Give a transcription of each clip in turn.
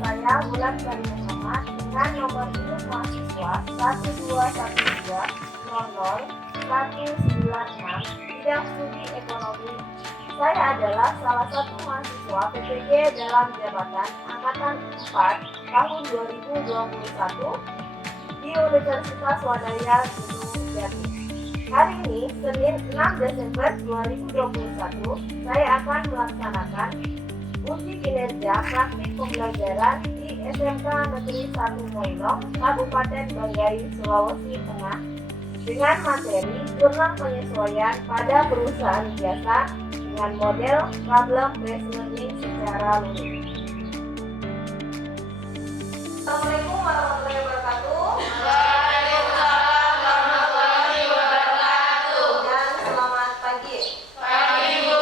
saya Bulan Sari Muhammad dengan nomor induk mahasiswa 121100196 bidang studi ekonomi. Saya adalah salah satu mahasiswa PPG dalam jabatan Angkatan 4 tahun 2021 di Universitas Swadaya Gunung Jati. Hari ini, Senin 6 Desember 2021, saya akan melaksanakan uji kinerja praktik pembelajaran di SMK Negeri 1 Moilong, Kabupaten Banggai, Sulawesi Tengah dengan materi jurnal penyesuaian pada perusahaan jasa dengan model problem based learning secara luring. Assalamualaikum warahmatullahi wabarakatuh. Waalaikumsalam warahmatullahi wabarakatuh. Dan selamat pagi. Pagi, Bu.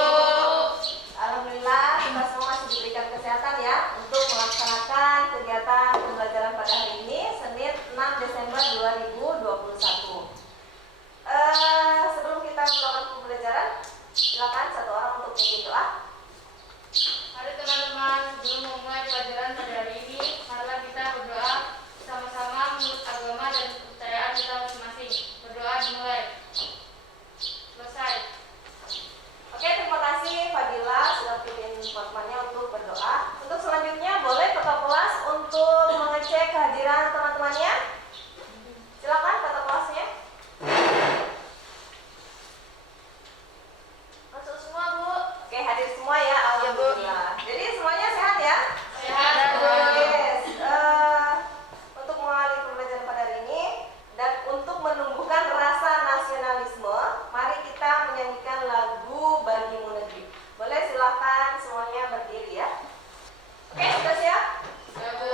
Alhamdulillah kita semua masih diberikan kesehatan ya untuk melaksanakan kegiatan pembelajaran pada hari ini, Senin 6 Desember 2021. Sebelum kita melakukan pembelajaran, silakan satu orang untuk memimpin doa. Mari teman-teman, sebelum memulai pelajaran pada hari ini, marilah kita berdoa sama-sama menurut agama dan kepercayaan kita masing-masing. Berdoa dimulai. Selesai. Oke, terima kasih Fadila sudah pimpin teman-temannya untuk berdoa. Untuk selanjutnya boleh ketua kelas untuk mengecek kehadiran teman-temannya. Silakan ketua kelasnya. Masuk semua, Bu. Oke, hadir semua ya, alhamdulillah. Jadi semuanya sehat ya? Sehat, Bu. Yes. Untuk mengawali pembelajaran pada hari ini dan untuk menumbuhkan rasa nasionalisme, mari kita menyanyikan lagu Bagimu Negeri. Boleh silakan semuanya berdiri ya. Oke, sudah siap? Ya, Bu.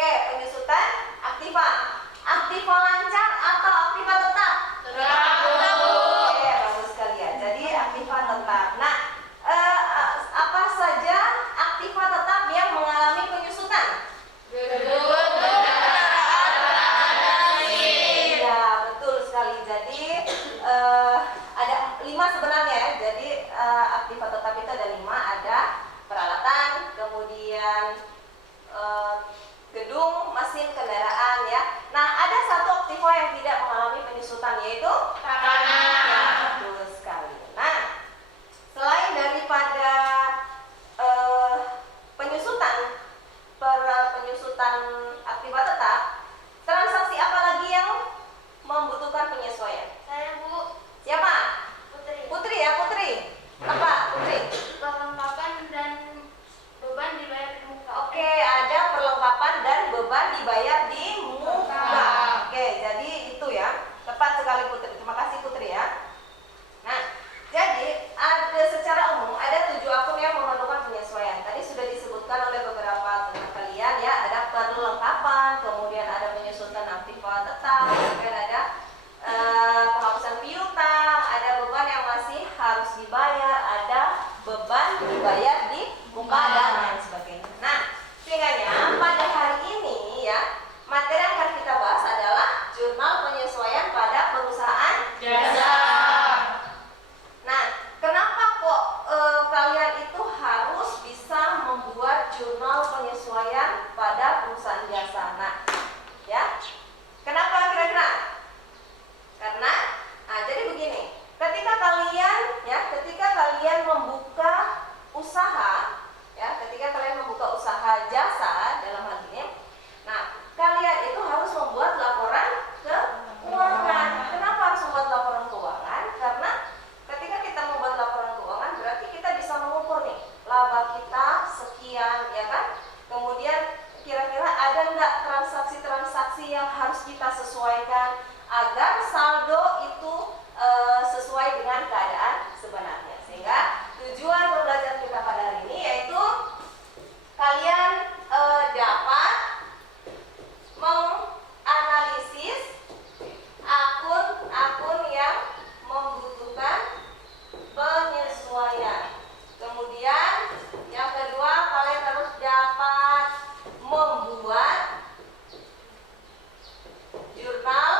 Oke, penyusutan aktiva. Aktiva lancar atau aktiva tetap? Tetap. Oke, bagus sekali ya. Jadi aktiva tetap. Nah, apa saja aktiva tetap yang mengalami penyusutan? Gedung. Ya, betul sekali. Jadi ada 5 sebenarnya ya. Jadi aktiva tetap itu ada 5. Ada peralatan, kemudian gedung, mesin, kendaraan ya. Nah, ada satu aktiva yang tidak mengalami penyusutan, yaitu Tanah. Ya, betul sekali. Nah, selain daripada penyusutan aktiva tetap, transaksi apa lagi yang membutuhkan penyesuaian? Saya Bu Siapa? Putri. Putri ya, Putri. Apa, Putri? Perlengkapan dan beban dibayar di muka. Oke, ada perlengkapan dan beban dibayar di muka. Muka. Oke, jadi itu ya. Tepat sekali Putri. Terima kasih Putri ya. Nah, jadi ada secara umum ada 7 akun yang memerlukan penyesuaian. Tadi sudah disebutkan oleh beberapa teman kalian ya. Ada perlengkapan, kemudian ada penyusutan aktiva tetap, kemudian ada penghapusan piutang, ada beban yang masih harus dibayar, ada beban dibayar di muka dan lain sebagainya. Nah, sehingga pada hari ini ya, materi yang akan kita bahas adalah jurnal penyesuaian pada perusahaan Jasa. Nah, kenapa kok kalian itu harus bisa membuat jurnal penyesuaian pada perusahaan jasa? Nah, ya, kenapa kira-kira? Karena, jadi begini, ketika kalian membuka usaha, ya, ketika kalian membuka usaha jasa dalam hal ini, nah, kalian itu harus membuat laporan keuangan. Kenapa harus membuat laporan keuangan? Karena ketika kita membuat laporan keuangan, berarti kita bisa mengukur nih, laba kita sekian, ya kan? Kemudian kira-kira ada nggak transaksi-transaksi yang harus kita sesuaikan agar saldo itu sesuai dengan keadaan sebenarnya. Sehingga tujuan pembelajaran kita pada hari ini yaitu kalian dapat menganalisis akun-akun yang membutuhkan penyesuaian. Kemudian yang kedua, kalian harus dapat membuat jurnal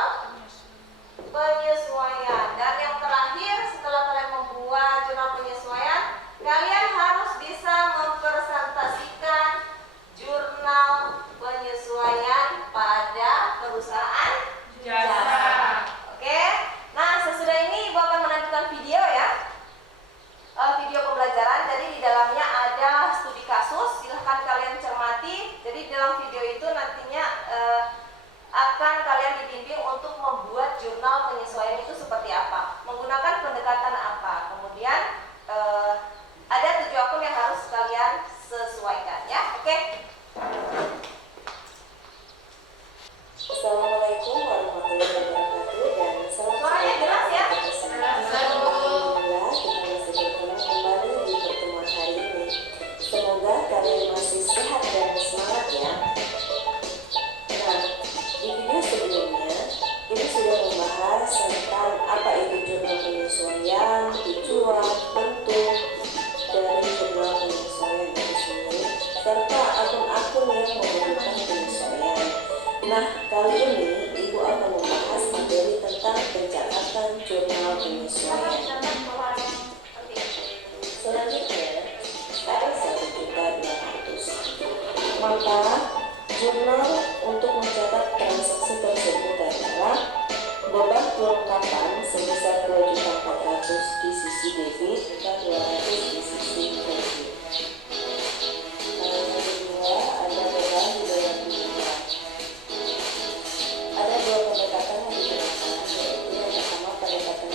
penyesuaian. Dan yang terakhir, setelah kalian membuat jurnal penyesuaian, kalian harus bisa mempresentasikan jurnal penyesuaian pada perusahaan jasa. Oke. Nah, sesudah ini Ibu akan melanjutkan video ya. Video pembelajaran. Jadi di dalamnya ada studi kasus. Silahkan kalian cermati. Jadi dalam video itu nantinya akan kalian dibimbing untuk membuat jurnal penyesuaian itu seperti apa, menggunakan pendekatan apa. Kemudian ada 7 akun yang harus kalian sesuaikan ya. Oke. Assalamualaikum warahmatullahi wabarakatuh dan salam. Suaranya jelas ya? Alhamdulillah, kita masih bertemu kembali di pertemuan hari ini. Semoga kalian masih sehat dan semangat ya. Nah, di video sebelumnya kita sudah membahas tentang apa itu jurnal penyesuaian, tujuan, bentuk dari jurnal penyesuaian itu sendiri, serta akun-akun yang memerlukan penyesuaian. Nah, kali ini Ibu akan membahas materi tentang pencatatan jurnal penyesuaian. Selanjutnya, ada 1.200.000. Maka jurnal untuk mencatat transaksi tersebut adalah beban kelengkapan sebesar 2.400.000 di sisi debit dan 200 di sisi kredit. Lalu yang kedua ada beban dibayar di muka. Ada 2 pendekatan yang digunakan, yaitu yang pertama pendekatan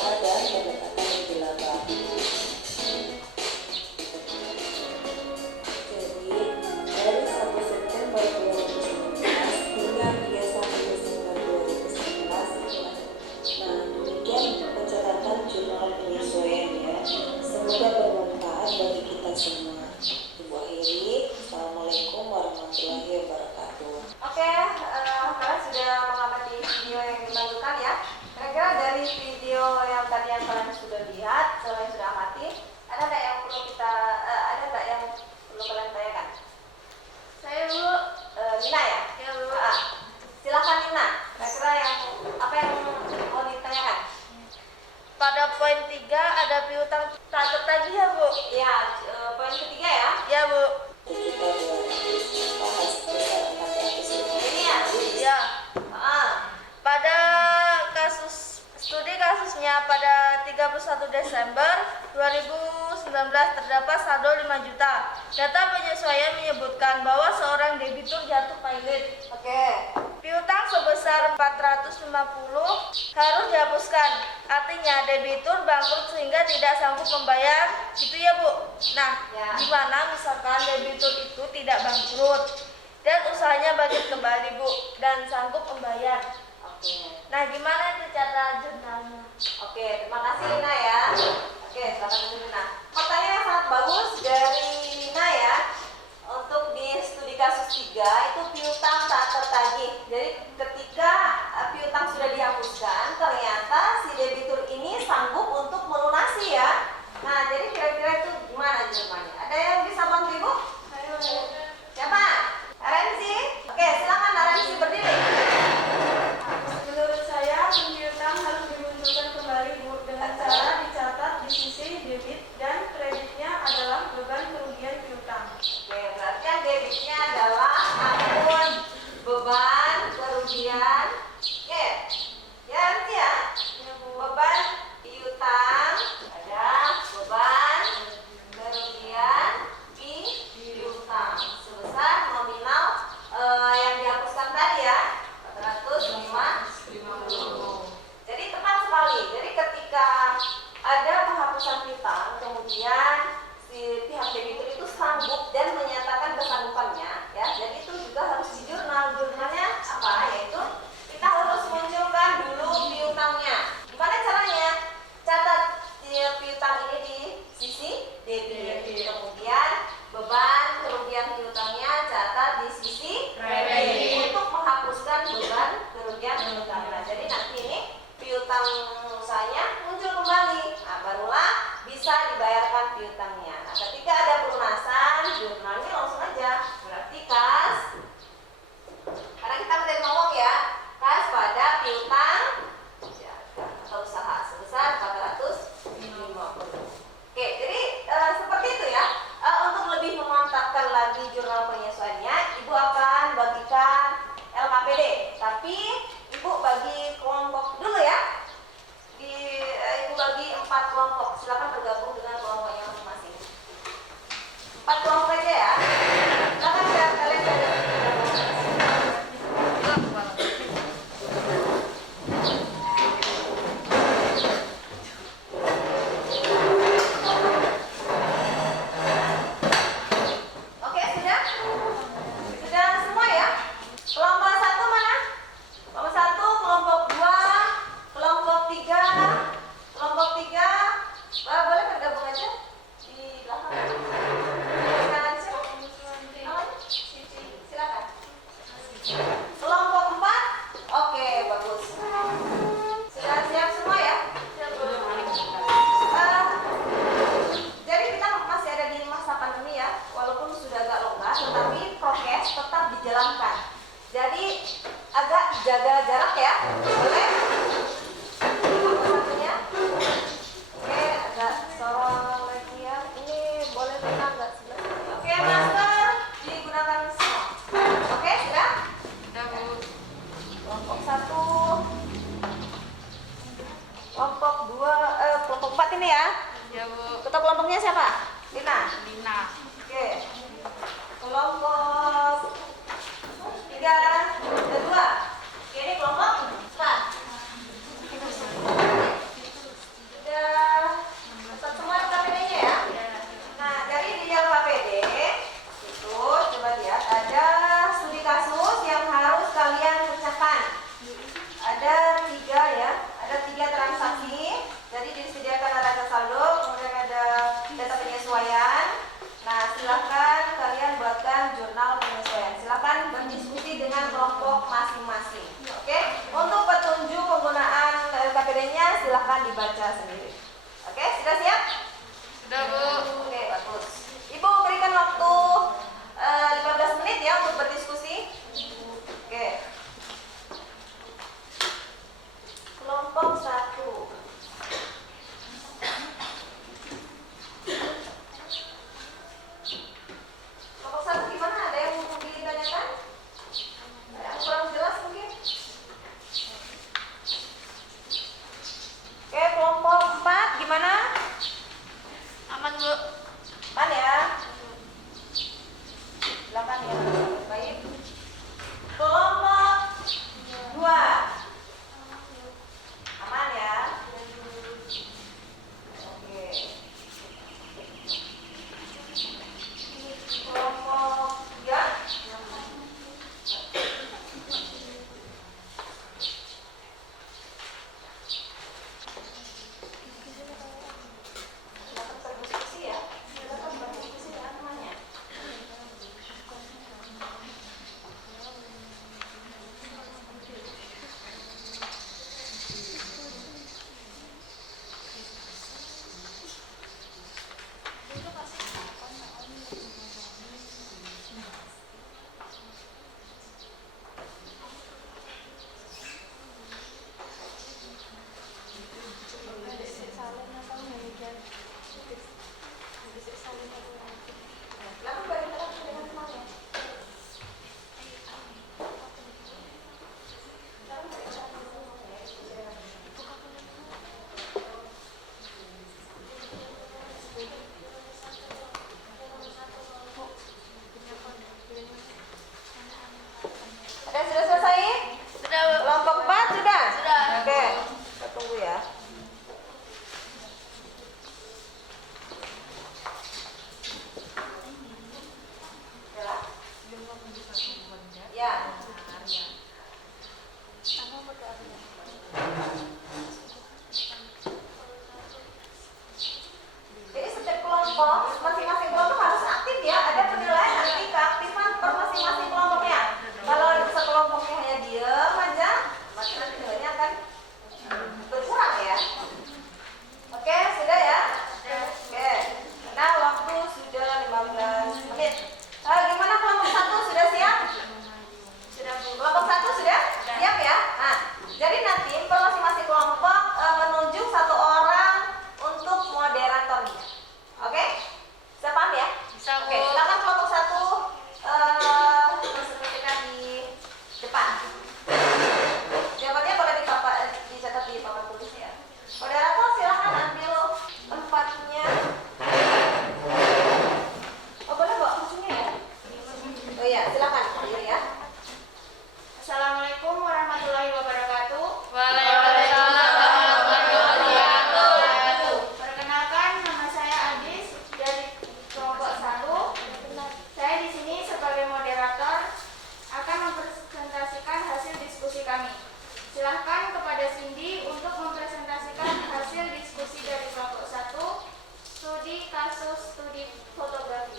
harga dan pendekatan inti laba. Jadi dari 1 September 2019 hingga 31 Desember 2019. Nah, demikian pencatatan jurnal penyesuaian ya. Semoga bermanfaat bagi kita warahmatullahi wabarakatuh. Oke, kalian sudah mengamati video yang ditampilkan ya. Kira-kira dari video yang tadi yang kalian sudah lihat, kalian sudah amati, ada nggak yang perlu kalian tanyakan? Saya dulu. Nina ya? Ya, Bu. Silakan Nina. Kira-kira apa yang mau ditanyakan? Pada poin 3 ada piutang tak tertagih ya, Bu? Ya, poin ketiga ya. Ya, Bu. Kita bahas besaran 400.000. Ini ya. Ya. Ah, Pada studi kasusnya pada 31 Desember 2019 terdapat saldo 5 juta. Data penyesuaian menyebutkan bahwa seorang debitur jatuh pailit. oke. Piutang sebesar 450 harus dihapuskan. Artinya debitur bangkrut sehingga tidak sanggup membayar. Gitu ya, Bu. Nah, Ya. gimana misalkan debitur itu tidak bangkrut dan usahanya bangkit kembali, Bu, dan sanggup membayar. Oke. Nah, gimana itu cara jurnalnya? Oke, terima kasih Nina ya. Oke, silakan dulu Nina. Pertanyaan yang sangat bagus dari Nina ya. Untuk di studi kasus 3 itu piutang tak tertagih. Jadi ketika piutang sudah dihapuskan, ternyata si debitur ini sanggup untuk melunasi ya. Nah, jadi kira-kira itu gimana jawabannya? Ada yang bisa bantu Ibu? Siapa? Arensi? Oke, silakan Arensi berdiri. Menurut saya, piutang harus dimunculkan kembali, Bu, dengan cara dicatat di sisi debit dan kreditnya adalah beban kerugian piutang. Oke, berarti yang debitnya adalah akun beban kerugian. Oke, ya nanti ya. Beban piutang ada beban kerugian piutang sebesar nominal yang dihapuskan tadi ya 450. Jadi tepat sekali. Jadi ketika ada penghapusan piutang, kemudian si pihak debitur itu sanggup dan menyatakan kesanggupannya, ya. Dan itu juga harus di jurnal. Jurnalnya apa? Yaitu kita harus munculkan dulu piutangnya. Gimana caranya? Catat piutang ini di sisi debit. Kemudian beban kerugian piutangnya catat di sisi kredit untuk menghapuskan beban kerugian piutang. Nah, jadi nanti ini piutang usahanya muncul kembali. Nah, barulah bisa dibayarkan piutangnya. Nah, ketika ada pelunasan, jurnalnya langsung aja. Berarti kas, karena kita udah ngomong ya, kas pada piutang atau usaha sebesar 450. Oke, jadi seperti itu ya. Untuk lebih memantapkan lagi jurnal penyesuaiannya, Ibu akan bagikan LKPD. Tapi Ibu bagi kelompok dulu ya. Ibu bagi 4 kelompok. Silakan bergabung dengan kelompoknya masing-masing. 4 kelompok aja ya. Silakan kalian bergabung. Oke, sudah? Sudah semua ya? Kelompok 1 mana? Kelompok 1, kelompok 2, kelompok 3, kelompok 3. Boleh bergabung aja di belakang. Silakan siapa? Namanya? Silakan. Kelompok 4. Oke, bagus. Sudah siap semua ya? Jadi kita masih ada di masa pandemi ya, walaupun sudah agak longgar, tetapi prokes tetap dijalankan. Jadi agak jaga jarak ya, boleh? Satunya, oke, agak sorong lagi ya. Ini boleh tenang nggak sebelah? Oke, masker digunakan semua. Oke, sudah? Kelompok 1, kelompok 2, kelompok 4 ini ya. Ya, Bu. Ketua kelompoknya siapa? Lina. Lina. Oke. Kelompok 3 dan 2. Oke, ini kelompok 4. Sudah dapat semua KPD-nya ya? Nah, dari di KPD itu coba lihat ada studi kasus yang harus kalian pecahkan. Ada 3 ya, ada 3 transaksi. Jadi disediakan neraca saldo, kemudian ada data penyesuaian. Nah, silakan kalian buatkan jurnal penyesuaian. Ada yang sudah selesai? Sudah. Kelompok 4 sudah? Sudah. Oke, kita tunggu ya. Ya. Jadi setiap kelompok, masing-masing kelompok harus aktif ya. Ada penilaian nanti keaktifan per masing-masing kelompoknya. Kalau sekelompoknya hanya diam aja, maka nanti nilainya akan berkurang ya. Oke, sudah ya? Oke. Nah, waktu sudah 15 menit. Gimana kelompok 1 sudah siap? Sudah, Bu. Kelompok 1 sudah? Siap ya? Nah, jadi nanti per masing-masing kelompok menunjuk satu orang untuk moderatornya. Oke? Bisa paham ya? Bisa, Bu. Oke, silakan kelompok 1 presentasikan di depan. Jawabannya boleh dicatat di papan tulis ya. Moderator silakan ambil tempatnya. Oh, boleh bawa kursinya ya? Oh iya, silakan ambil ya. Assalamualaikum warahmatullahi wabarakatuh. Waalaikumsalam warahmatullahi wabarakatuh. Perkenalkan, nama saya Adis dari kelompok 1. Saya di sini sebagai moderator akan mempresentasikan hasil diskusi kami. Silahkan kepada Cindy untuk mempresentasikan hasil diskusi dari kelompok 1, studi kasus studi fotografi.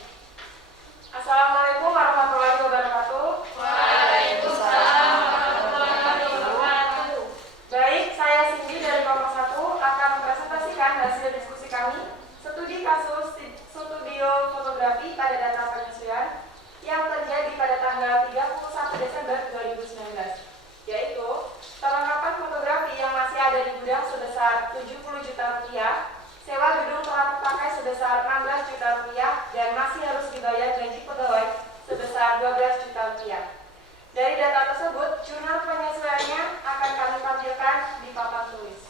Assalamualaikum warahmatullahi wabarakatuh. Waalaikumsalam warahmatullahi wabarakatuh. Baik, saya Cindy dari kelompok 1 akan mempresentasikan hasil diskusi kami studi kasus studio fotografi pada data penyesuaian yang terjadi pada tanggal 31 Desember 2019, yaitu perlengkapan fotografi yang masih ada di gudang sebesar 70 juta rupiah, sewa gedung telah terpakai sebesar 16 juta rupiah, dan masih harus dibayar gaji pegawai sebesar 12 juta rupiah. Dari data tersebut, jurnal penyesuaiannya akan kami tampilkan di papan tulis.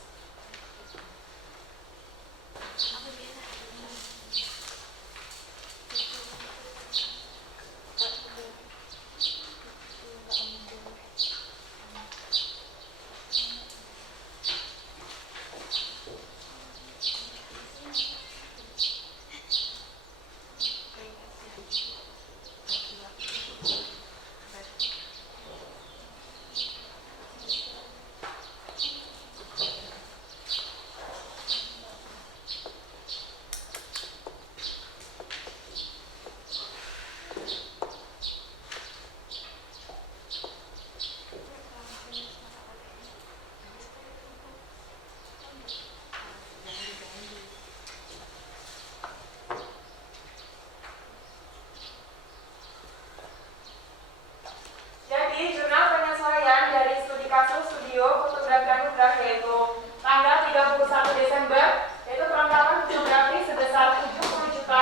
Jadi, jurnal penyesuaian dari studi kasus studio fotografi anugerah yaitu tanggal 31 Desember, yaitu perlengkapan fotografi sebesar 70 juta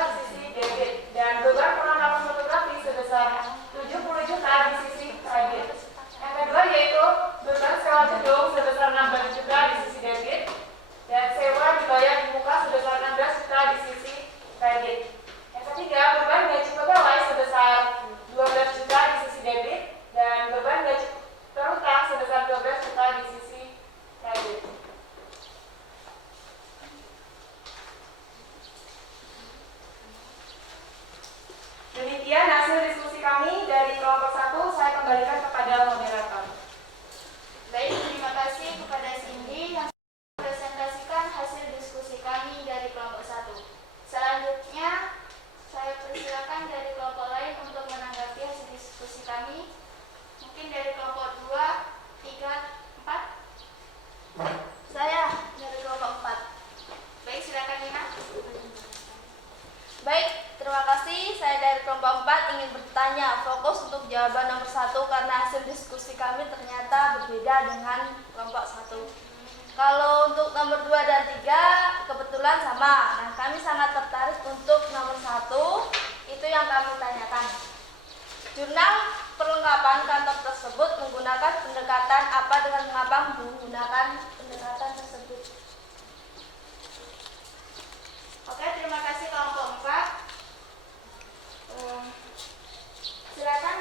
di sisi debit, dan beban perlengkapan fotografi sebesar 70 juta di sisi kredit. Yang kedua yaitu beban sewa gedung sebesar 16 juta di sisi debit, dan sewa dibayar di muka sebesar 16 juta di sisi kredit. Yang ketiga, beban gaji pegawai sebesar 12 juta di sisi debit, dan beban gaji terutang sebesar 12 juta di sisi kredit. Demikian hasil diskusi kami dari kelompok 1. Saya kembalikan kepada moderator. Baik, terima kasih kepada Cindy yang mempresentasikan hasil diskusi kami dari kelompok 1. Selanjutnya, saya persilakan dari kelompok lain untuk menanggapi hasil diskusi kami. Mungkin dari kelompok 2, 3, 4. Saya dari kelompok 4. Baik, silakan Nina. Baik, terima kasih. Saya dari kelompok 4 ingin bertanya fokus untuk jawaban nomor 1 karena hasil diskusi kami ternyata berbeda dengan kelompok 1. Kalau untuk nomor 2 dan 3 kebetulan sama. Nah, kami sangat tertarik untuk nomor 1, itu yang kami tanyakan. Jurnal perlengkapan kantor tersebut menggunakan pendekatan apa dengan mengapa menggunakan pendekatan tersebut? Oke, terima kasih kelompok 4. Silakan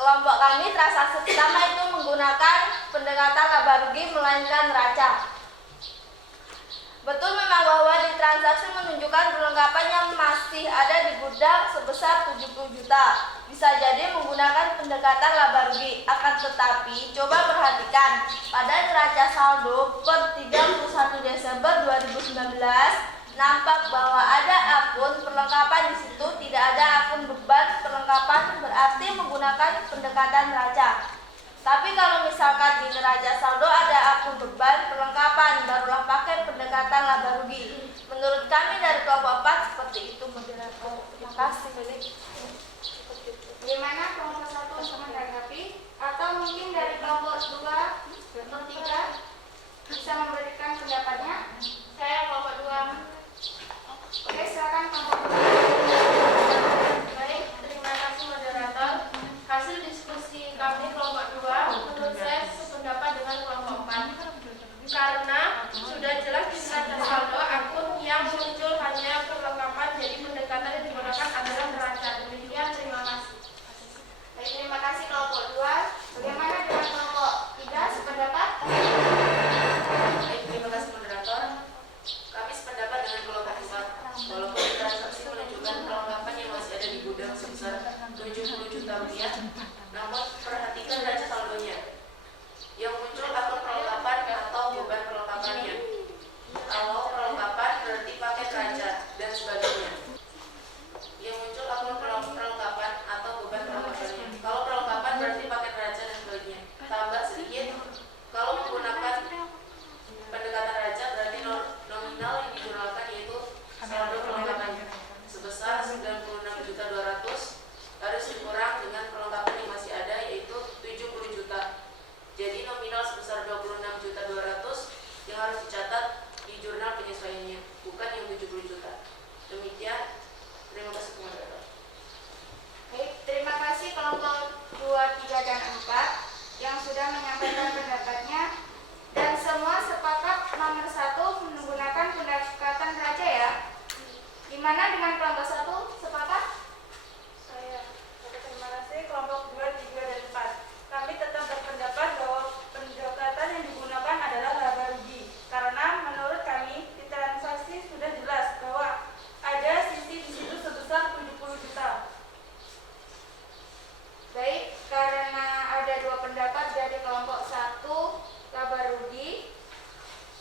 kelompok kami transaksi pertama itu menggunakan pendekatan laba rugi melainkan neraca. Betul memang bahwa di transaksi menunjukkan perlengkapan yang masih ada di gudang sebesar 70 juta. Bisa jadi menggunakan pendekatan laba rugi. Akan tetapi, coba perhatikan pada neraca saldo per 31 Desember 2019 nampak bahwa ada akun perlengkapan di situ, tidak ada akun beban perlengkapan, berarti menggunakan pendekatan neraca. Tapi kalau misalkan di neraca saldo ada akun beban perlengkapan, barulah pakai pendekatan laba rugi. Menurut kami dari kelompok 4 seperti itu moderator. Terima kasih. Bagaimana kelompok 1 untuk menanggapi? Atau mungkin dari kelompok 2 atau 3 bisa memberikan pendapatnya? Saya kelompok 2. Oke, silakan kelompok 2. Baik, terima kasih moderator. Hasil diskusi kami kelompok 2 menurut saya sependapat dengan kelompok 4. Karena sudah jelas di neraca saldo akun yang muncul hanya perlengkapan, jadi pendekatan yang digunakan adalah neraca. Demikian, terima kasih. Baik, terima kasih kelompok 2. Bagaimana dengan kelompok 3 sependapat? Baik, terima kasih moderator. Kami sependapat dengan kelompok 4. Walaupun transaksi menunjukkan perlengkapan yang masih ada di gudang sebesar 70 juta rupiah, namun perhatikan neraca saldonya. Yang muncul akun perlengkapan atau beban perlengkapannya. Kalau perlengkapan berarti paket neraca dan sebagainya. Yang muncul akun perlengkapan atau beban perlengkapannya. Kalau perlengkapan berarti paket neraca dan sebagainya. Tambah sedikit, kalau menggunakan pendekatan neraca berarti nominal yang dijurnalkan yaitu saldo perlengkapannya sebesar 96.200.000 harus dikurang dengan perlengkapan yang masih ada yaitu 70 juta. Jadi nominal sebesar 26.200.000 yang harus dicatat di jurnal penyesuaiannya, bukan yang 70 juta. Demikian, terima kasih moderator. Baik, terima kasih kelompok 2, 3, dan 4 yang sudah menyampaikan pendapatnya. Dan semua sepakat nomor 1 menggunakan pendekatan neraca ya. Gimana dengan kelompok 1? Sepakat? Terima kasih kelompok 2, 3, dan 4. Kami tetap berpendapat bahwa pendekatan yang digunakan adalah laba rugi. Karena menurut kami di transaksi sudah jelas bahwa ada sisi di situ sebesar 70 juta. Baik, karena ada 2 pendapat dari kelompok 1 laba rugi,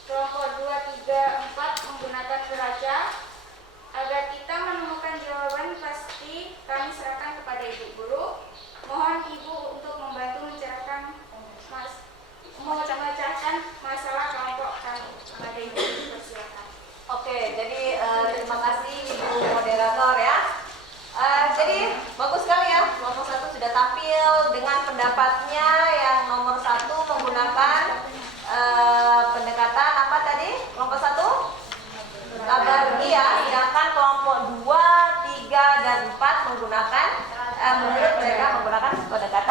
kelompok 2, 3, 4 menggunakan neraca. Agar kita menemukan jawaban pasti kami serahkan kepada Ibu Guru. Mohon Ibu untuk membantu memecahkan masalah kelompok kami. Kepada Ibu, persilakan. Oke, jadi terima kasih Ibu moderator ya. Jadi bagus sekali ya, kelompok 1 sudah tampil dengan pendapatnya yang nomor 1 menggunakan pendekatan apa tadi? Kelompok 1? Laba rugi ya, sedangkan kelompok 2, 3, dan 4 menggunakan menurut mereka menggunakan pendekatan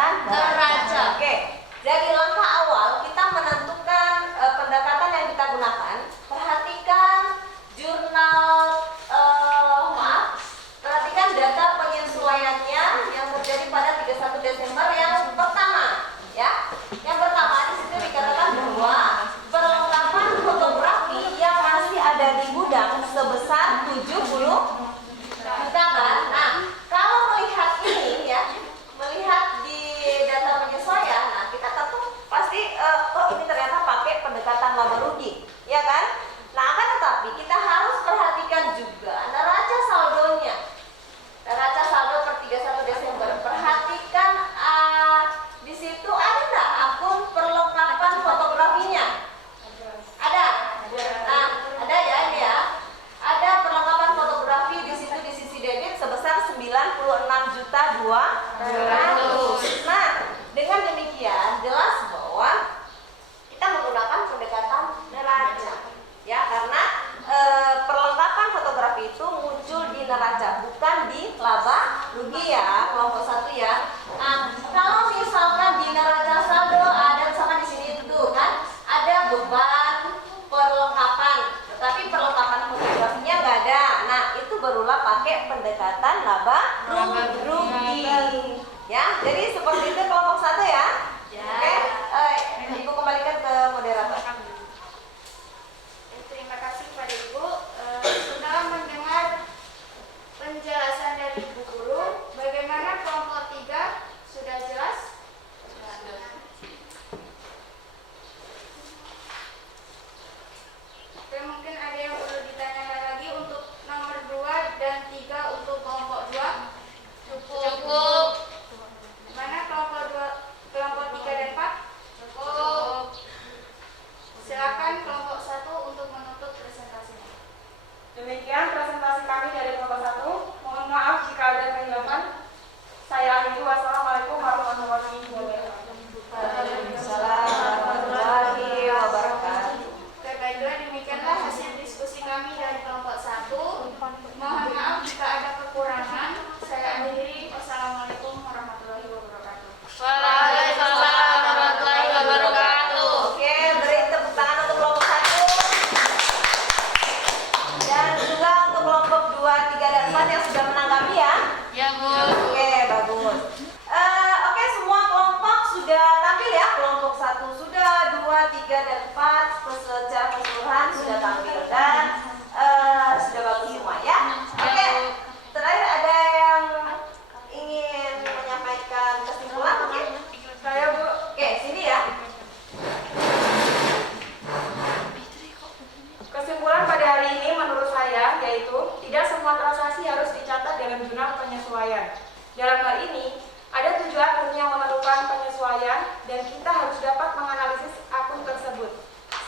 dan kita harus dapat menganalisis akun tersebut,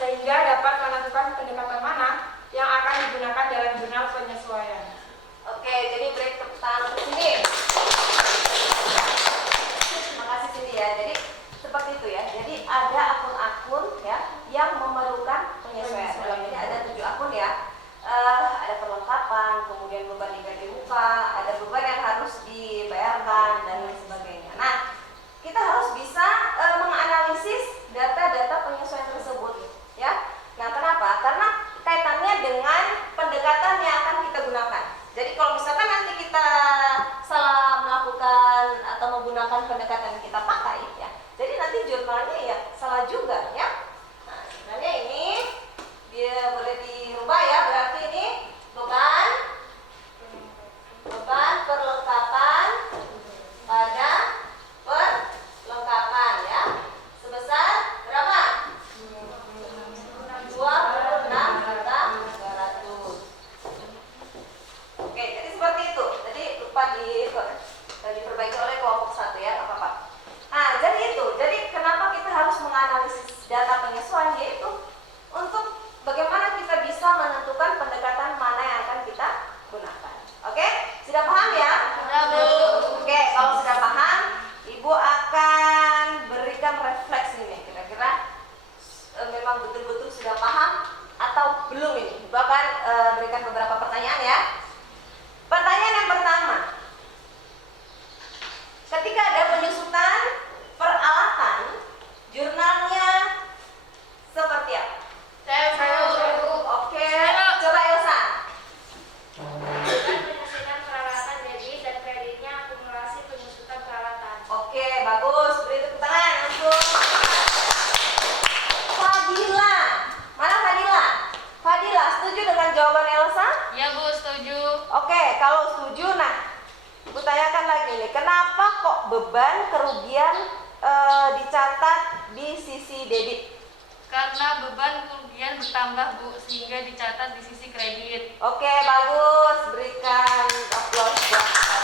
sehingga dapat menentukan pendekatan mana yang akan digunakan dalam jurnal penyesuaian. Oke, jadi beri tepuk tangan untuk sini. Terima kasih Cindy ya. Jadi seperti itu ya. Jadi ada akun-akun ya yang memerlukan penyesuaian. Dalam ini ada 7 akun ya. Ada perlengkapan, kemudian beban hingga di muka, ada beban yang harus dibayarkan dan lain sebagainya. Nah, kita harus bisa menganalisis data-data penyesuaian tersebut ya. Nah, kenapa? Karena kaitannya dengan pendekatan yang akan kita gunakan. Jadi kalau misalkan nanti kita salah melakukan atau menggunakan pendekatan yang kita pakai ya, jadi nanti jurnalnya ya salah juga ya. Nah, sebenarnya ini dia boleh dirubah ya, berarti ini beban perlengkapan pada perlengkapan ya, sebesar berapa? 26.300. Oke, jadi seperti itu. Jadi lupa diperbaiki oleh kelompok 1 ya, nggak apa-apa. Nah, jadi itu. Jadi kenapa kita harus menganalisis data penyesuaian, yaitu untuk bagaimana kita bisa menentukan pendekatan mana yang akan kita gunakan. Oke, sudah paham ya? Sudah, Bu. Oke, kalau sudah paham, Ibu akan berikan refleksi nih. Kira-kira memang betul-betul sudah paham atau belum ini? Ibu akan berikan beberapa pertanyaan ya. Pertanyaan yang pertama, ketika ada penyusutan peralatan, jurnalnya seperti apa? Oke, coba Elsa. Penyusutan peralatan debit dan kreditnya akumulasi penyusutan peralatan. Oke, bagus. Beri tepuk tangan untuk Fadila. Mana Fadila? Fadila, setuju dengan jawaban Elsa? Ya Bu, setuju. Oke, kalau setuju, nah, Ibu tanyakan lagi nih, kenapa kok beban kerugian dicatat di sisi debit? Karena beban kerugian bertambah Bu, sehingga dicatat di sisi kredit. Oke, bagus. Berikan aplaus buat Fadila.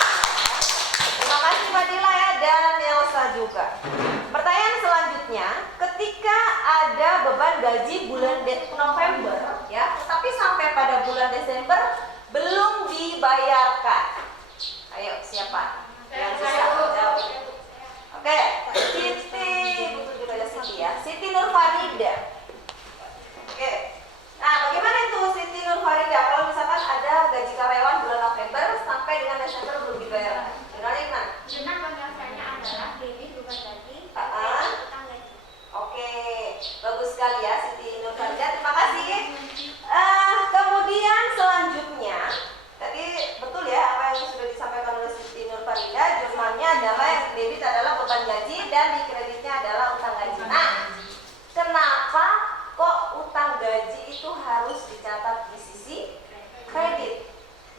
Terima kasih Fadila ya, dan Elsa juga. Pertanyaan selanjutnya, ketika ada beban gaji bulan November ya, tetapi sampai pada bulan Desember belum dibayarkan. Ayo, siapa yang bisa jawab? Oke, Siti, butuh juga ada Siti ya. Siti Nurfarida. Oke. Nah, bagaimana itu Siti Nurfarida? Kalau misalkan ada gaji karyawan bulan November sampai dengan Desember belum dibayarkan, jurnalnya gimana? Jurnal penyelesaiannya adalah debit beban gaji, utang gaji. Oke, bagus sekali ya Siti Nurfarida. Terima kasih. Kemudian selanjutnya, tadi betul ya apa yang sudah disampaikan oleh Siti Nurfarida. Jurnalnya adalah yang debit adalah beban gaji dan di kreditnya adalah utang gaji. Nah, kenapa kok utang gaji itu harus dicatat di sisi kredit?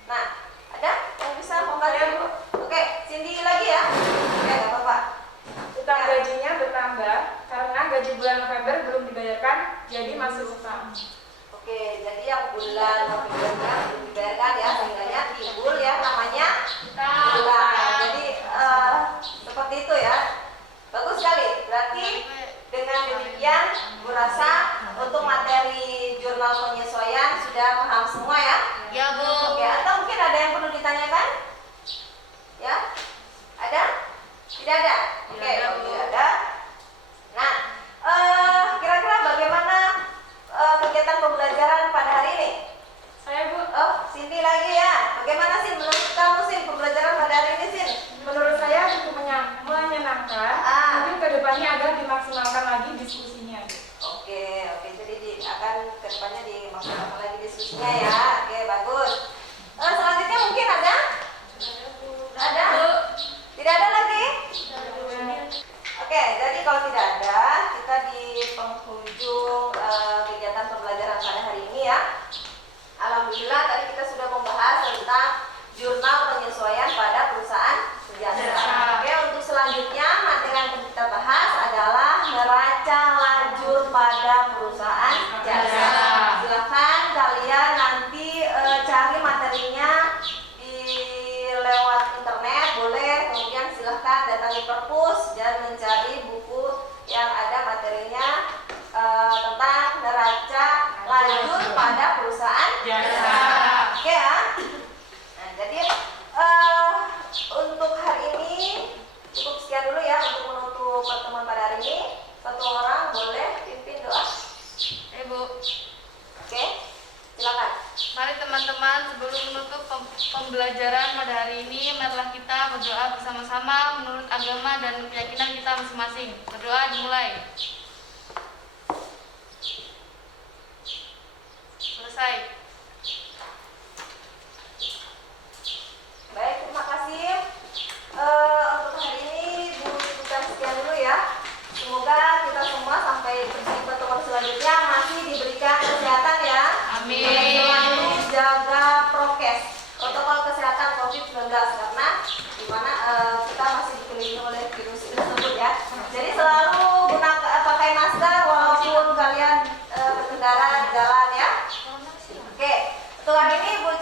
Nah, ada yang bisa membantu? Oke, Cindy lagi ya. Oke, nggak apa-apa. Utang gajinya bertambah karena gaji bulan November belum dibayarkan, jadi masuk utang. Oke, jadi yang bulan Novembernya belum dibayarkan ya, sehingga timbul ya namanya utang. Jadi seperti itu ya. Bagus sekali. Berarti dengan demikian, Bu rasa untuk materi jurnal penyesuaian sudah paham semua ya? Ya Bu. Oke, atau mungkin ada yang perlu ditanyakan? Ya? Ada? Tidak ada? Oke, kalau tidak ada. Nah, kira-kira bagaimana kegiatan pembelajaran pada hari ini? Saya Bu, Oh, Cindy lagi ya. Bagaimana sih menurut kamu sih pembelajaran pada hari ini sih? menurut saya cukup menyenangkan. Mungkin kedepannya agar dimaksimalkan lagi diskusinya. Oke, jadi akan kedepannya dimaksimalkan lagi diskusinya ya. Oke, bagus. Selanjutnya mungkin ada? Ada? Tidak ada lagi? Oke, jadi kalau tidak ada, kita di penghujung kegiatan pembelajaran pada hari ini ya. Alhamdulillah tadi kita sudah membahas tentang jurnal penyesuaian pada perusahaan jasa. Oke, untuk selanjutnya materi yang kita bahas adalah neraca lajur pada perusahaan jasa. Silakan kalian nanti cari materinya di lewat internet boleh, kemudian silahkan datangi perpus dan mencari buku pembelajaran pada hari ini, marilah kita berdoa bersama-sama menurut agama dan keyakinan kita masing-masing. Berdoa dimulai. Selesai. Baik, terima kasih. Untuk hari ini Bu cukupkan sekian dulu ya. Semoga kita semua sampai di pertemuan selanjutnya masih diberikan kesehatan ya. Amin. Selalu jaga prokes, protokol kesehatan COVID-19 karena dimana kita masih dikelilingi oleh virus tersebut ya. Jadi selalu pakai masker walaupun kalian berkendara di jalan ya. Oke, untuk hari ini Bu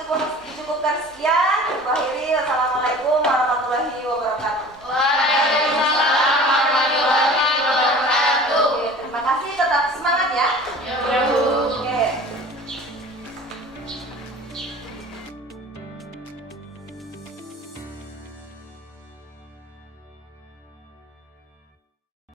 cukupkan sekian.